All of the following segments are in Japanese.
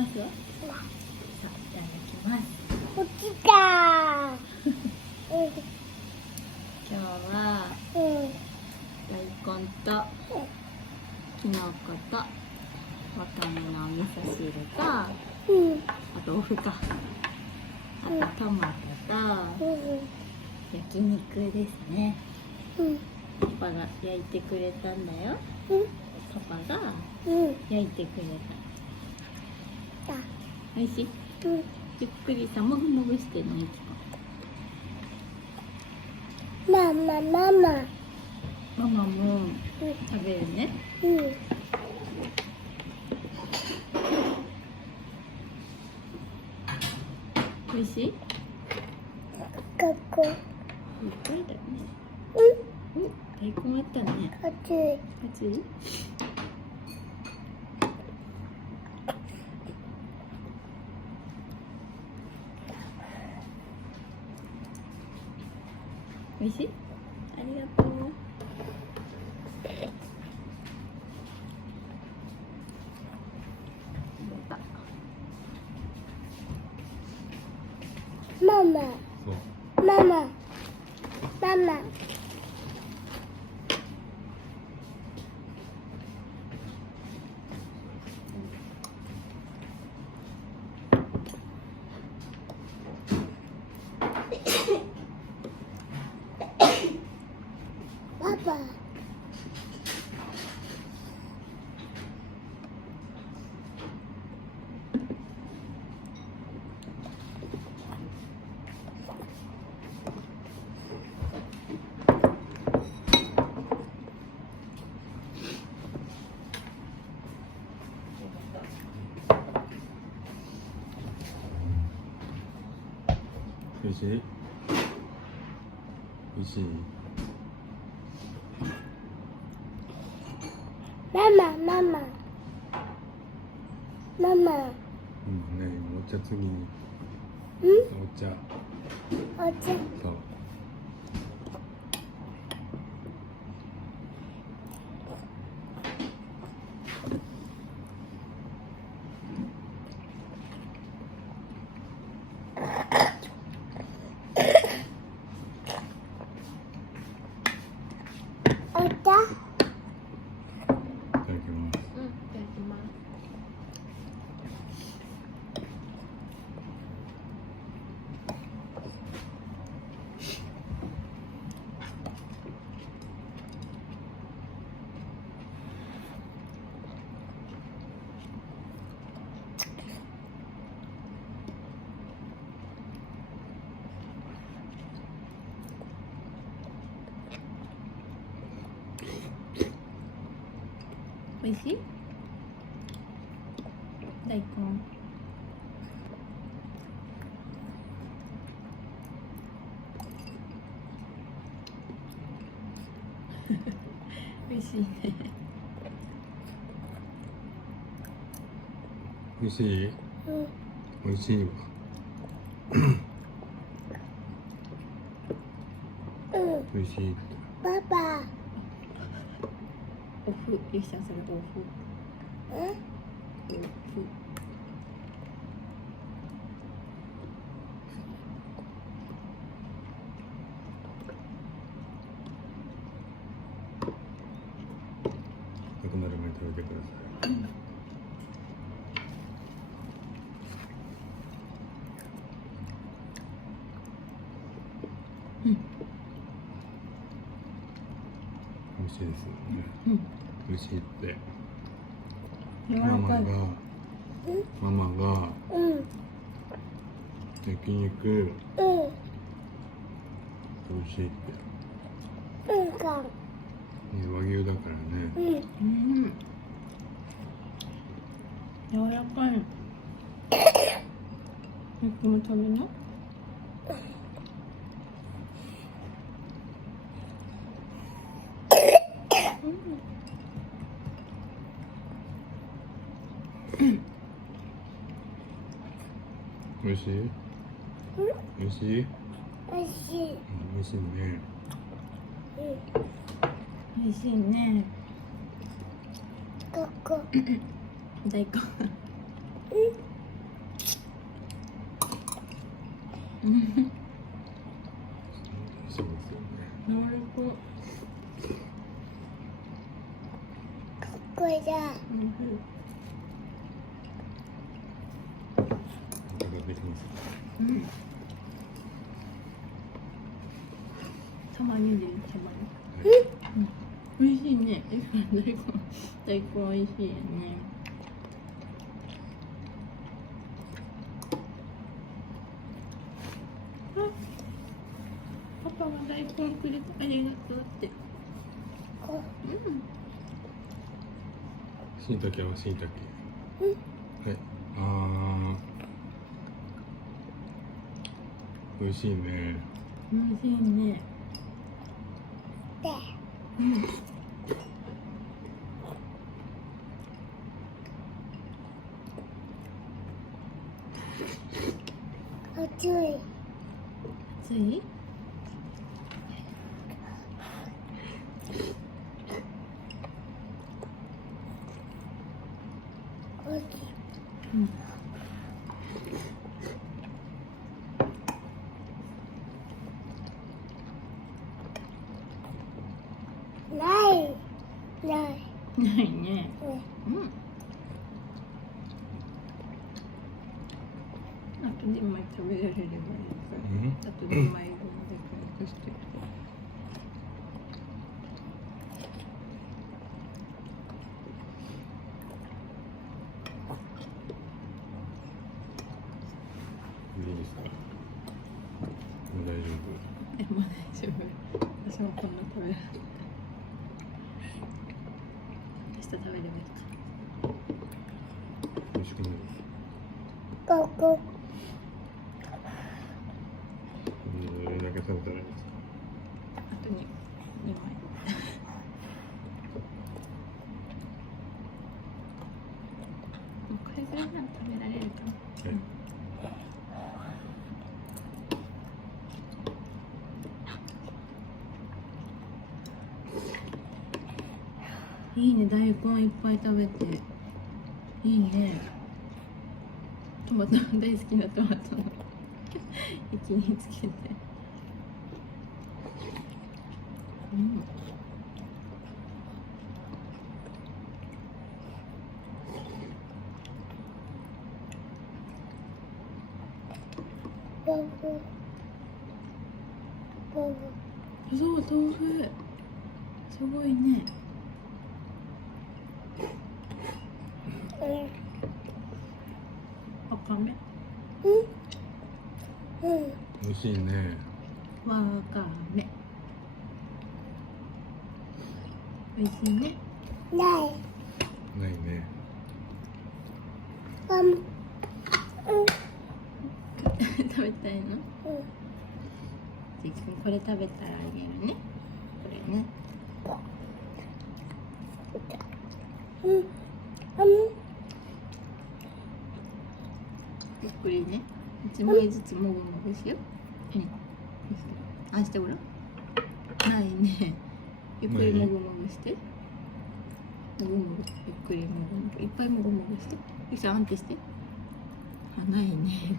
ますよ。さあ、いただきます。起きた今日は大根ときのことわかめのお味噌汁と、あと豆腐か、あとトマトと焼肉ですね。パパが焼いてくれたんだよ。パパが焼いてくれた。おいしい？ゆっくりさ、もぐもぐしてね、いつも。ママママも食べるね。おいしい？ここいっぱいだね。大根あったね。熱い熱い？おいしい？ありがとう。ママパパおいしい？おいしい？ママね、お茶次に。お茶。お茶そう。お茶いただきます。いただきます。おいしい？大根。おいしいね。おいしい？おいしいわ。おいしい。パパおふ、ゆきちゃんそれおふ。おふ。なくなる前に食べてください。美味しいですよね。美味しいって。柔らかい。ママが焼肉美味しいって。ね、和牛だからね。柔らかい。肉も食べな。美味しい？美味しい？おいしい美味しいね。美味しいね。ここ大根。そうですよね。なるほど。これだ。なんかできます。うん。たまにでたまに。美味しいね。大根美味しいよね。パパが大根くれてありがとうって。こしいたけはしいたけ。はい。美味しいね。美味しいね。で。熱い。熱い？熱い。うん。ない。ない。ないね。うん。うん。あと2枚食べられればいいから。あと2枚分だけ残して。いいですか。もう大丈夫。もう大丈夫。私もこんな食べられる。明日食べればいいか。美味しくない。ここ。どれだけ食べたらいいですか。あと2枚。もうこれぐらいなら食べられるかも。はい。いいね、大根いっぱい食べて。いいね。トマト、大好きなトマトの液につけて。うん。豆腐。豆腐。そう、豆腐。すごいね。わかめ。美味しいね。わかめ。美味しいね。ない。ないね。食べたいの？じいくんこれ食べたらあげるね。これね。ゆっくりね。1枚ずつもぐもぐしよう。あ、してごらん。ないね。ゆっくりもぐもぐして。もぐもぐ。ゆっくりもぐもぐ。いっぱいもぐもぐして。よいしょ、安定して。あ、ないね。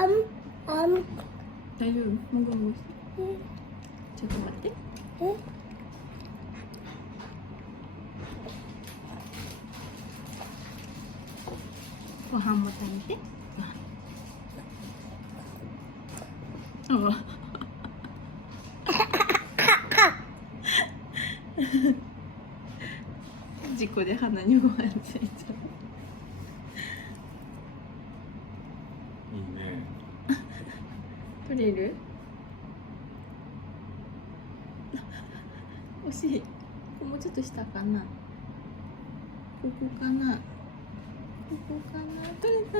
あん、あん、大丈夫？もぐもぐして。ちょっと待って。ご飯も食べて。ああ。事故で鼻にご飯ついちゃいいね。う。取れる？惜しい。もうちょっと下かな。ここかな。ここかな。取れた。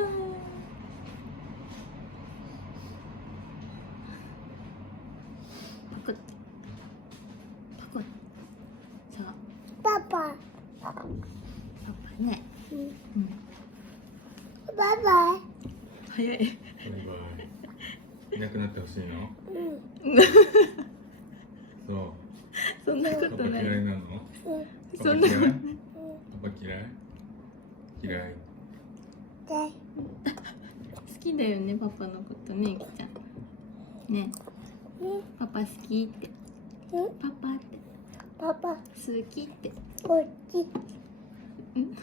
パクッ。パクッ。さあ。パパ。パパね。うん。うん。バイバイ。早い。バイバイ。いなくなってほしいの？うん。そう。そんなこパパとない。嫌いなの？うん。パそんなパ嫌い？うん。パパ嫌い？嫌い。で、好きだよね、パパのことね、きちゃん。ね、うん。パパ好きって。うん。パパって。パパ、好きって。こっち。うん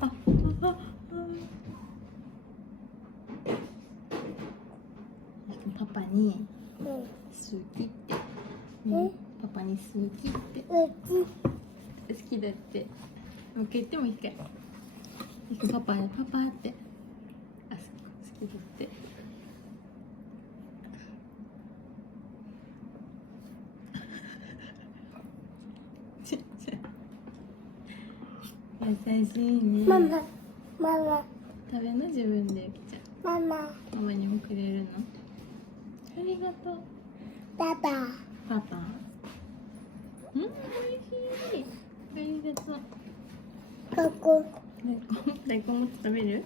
あ、パパにうん。好きって。うんパパに好きって。こっち。好きだって。もう一回言ってもう一回。パパパパって。あ、好きだって。優しいね。ママ、ママ、食べな自分できちゃママ、う。ママにもくれるの。ありがとう。パパ。パパ。美味しい。ありがとう。ここ。大根もっと食べる？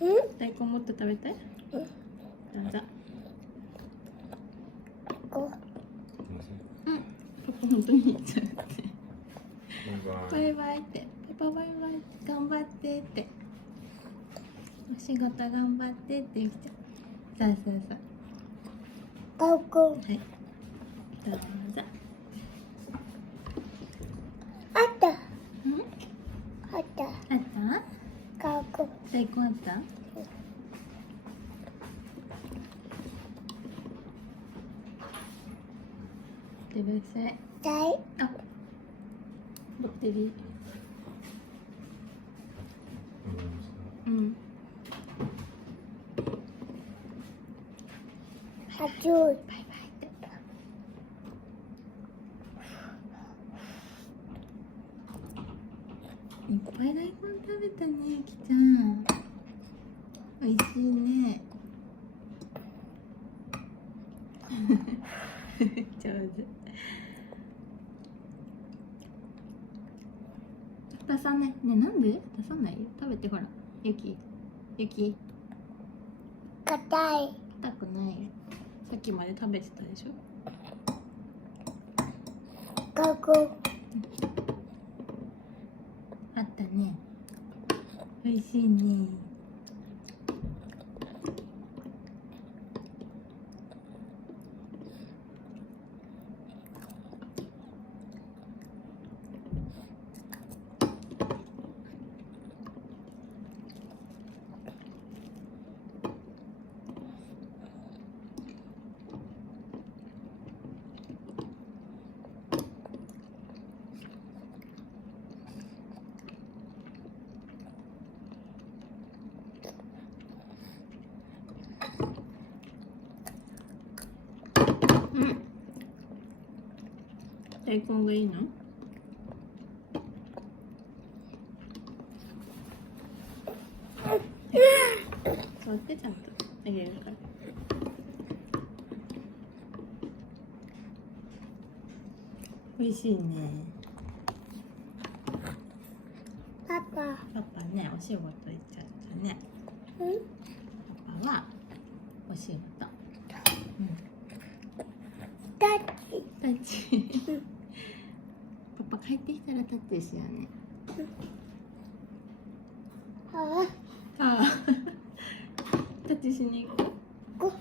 うん。大根もっと食べたい？うん。どうぞ。こすいません。うん。パパ本当に言っちゃうって。バイバイ。バイバイって。パパバイバイって頑張ってって。お仕事頑張ってって言っちゃう。さあさあさここ。あ。はい。どうぞ。あった。うん？あった。あった？ここ。大根あった？いってらっしゃい。だい。あ、バッテリー。わかりました。うん。はちゅい。バイバイって。いっぱい大根食べたね、きちゃん。おいしいね。上手。出さない。ね、なんで出さないよ。食べてほら。ゆき。ゆき。かたい。痛くないよ。さっきまで食べてたでしょ。ここ。あったね。おいしいね。うん。大根がいいの？座ってちゃんとあげるから。美味しいね。パパ。パパね、お仕事行っちゃったね。うん。パパはお仕事。うん。タッチ。タッチ。パパ帰ってきたらタッチしようね。ああこ